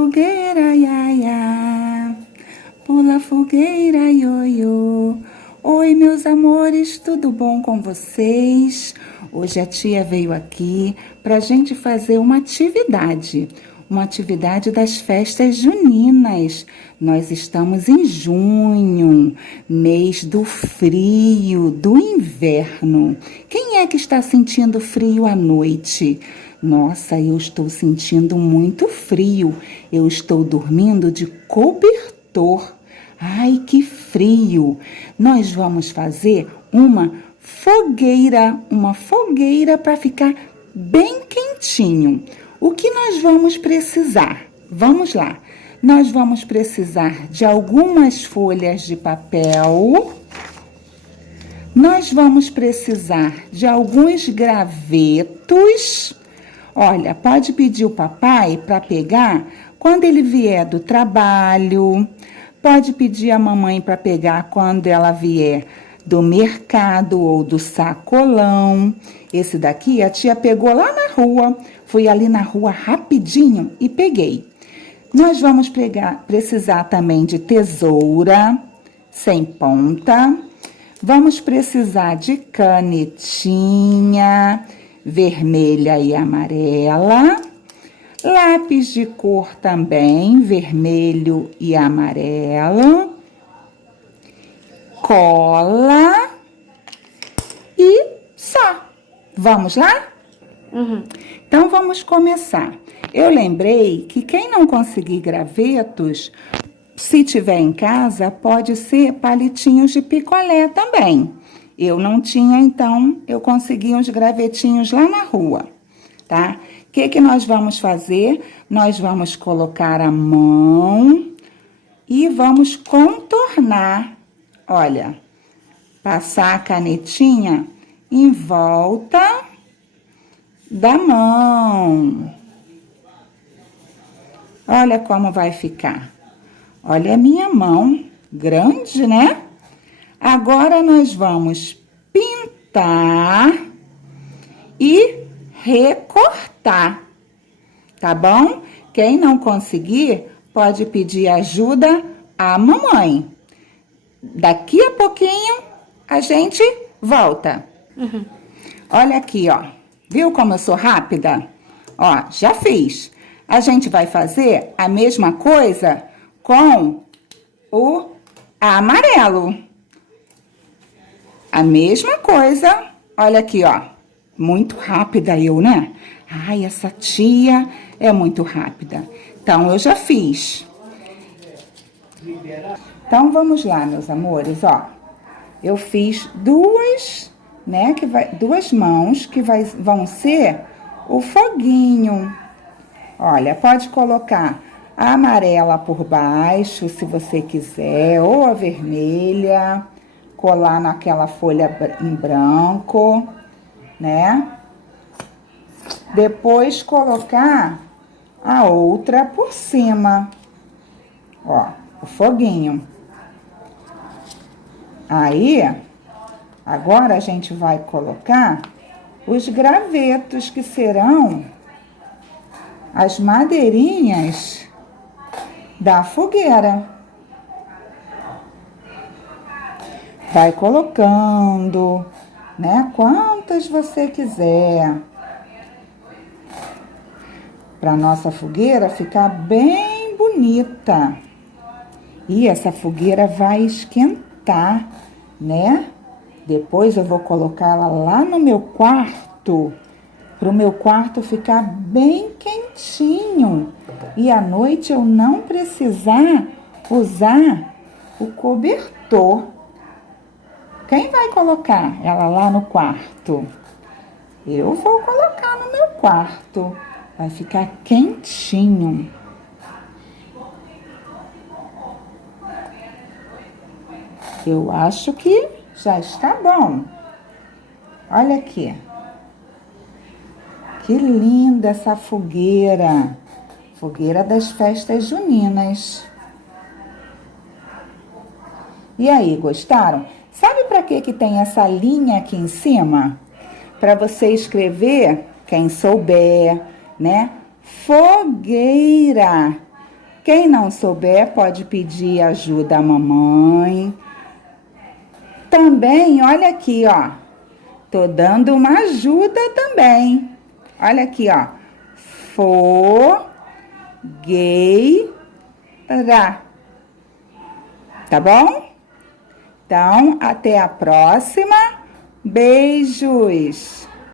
fogueira, ia, ia. Pula fogueira, ioiô. Oi, meus amores, tudo bom com vocês? Hoje a tia veio aqui para a gente fazer uma atividade das festas juninas. Nós estamos em junho, mês do frio, do inverno. Quem é que está sentindo frio à noite? Nossa, eu estou sentindo muito frio. Eu estou dormindo de cobertor. Ai, que frio! Nós vamos fazer uma fogueira para ficar bem quentinho. O que nós vamos precisar? Vamos lá. Nós vamos precisar de algumas folhas de papel. Nós vamos precisar de alguns gravetos. Olha, pode pedir o papai para pegar quando ele vier do trabalho. Pode pedir a mamãe para pegar quando ela vier do mercado ou do sacolão. Esse daqui a tia pegou lá na rua. Fui ali na rua rapidinho e peguei. Nós vamos precisar também de tesoura sem ponta. Vamos precisar de canetinha vermelha e amarela. Lápis de cor também, vermelho e amarelo. Cola. E só. Vamos lá? Então, vamos começar. Eu lembrei que quem não conseguir gravetos, se tiver em casa, pode ser palitinhos de picolé também. Eu não tinha, então, eu consegui uns gravetinhos lá na rua, tá? O que nós vamos fazer? Nós vamos colocar a mão e vamos contornar. Olha, passar a canetinha em volta da mão. Olha como vai ficar. Olha a minha mão, grande, né? Agora nós vamos pintar e recortar, tá bom? Quem não conseguir, pode pedir ajuda à mamãe. Daqui a pouquinho, a gente volta. Olha aqui, ó. Viu como eu sou rápida? Ó, já fiz. A gente vai fazer a mesma coisa com o amarelo. A mesma coisa. Olha aqui, ó. Muito rápida eu, né? Ai, essa tia é muito rápida. Então, eu já fiz. Então, vamos lá, meus amores, ó. Eu fiz duas, né? Duas mãos que vão ser o foguinho. Olha, pode colocar a amarela por baixo, se você quiser, ou a vermelha. Colar naquela folha em branco, né? Depois colocar a outra por cima. Ó, o foguinho. Aí, agora a gente vai colocar os gravetos, que serão as madeirinhas da fogueira. Vai colocando, né? Quantas você quiser. Para nossa fogueira ficar bem bonita. E essa fogueira vai esquentar, né? Depois eu vou colocar ela lá no meu quarto, para o meu quarto ficar bem quentinho. E à noite eu não precisar usar o cobertor. Quem vai colocar ela lá no quarto? Eu vou colocar no meu quarto. Vai ficar quentinho. Eu acho que já está bom. Olha aqui. Que linda essa fogueira. Fogueira das festas juninas. E aí, gostaram? Sabe para que tem essa linha aqui em cima? Para você escrever, quem souber, né? Fogueira. Quem não souber pode pedir ajuda à mamãe. Também, olha aqui, ó. Tô dando uma ajuda também. Olha aqui, ó. Fogueira. Tá bom? Então, até a próxima. Beijos!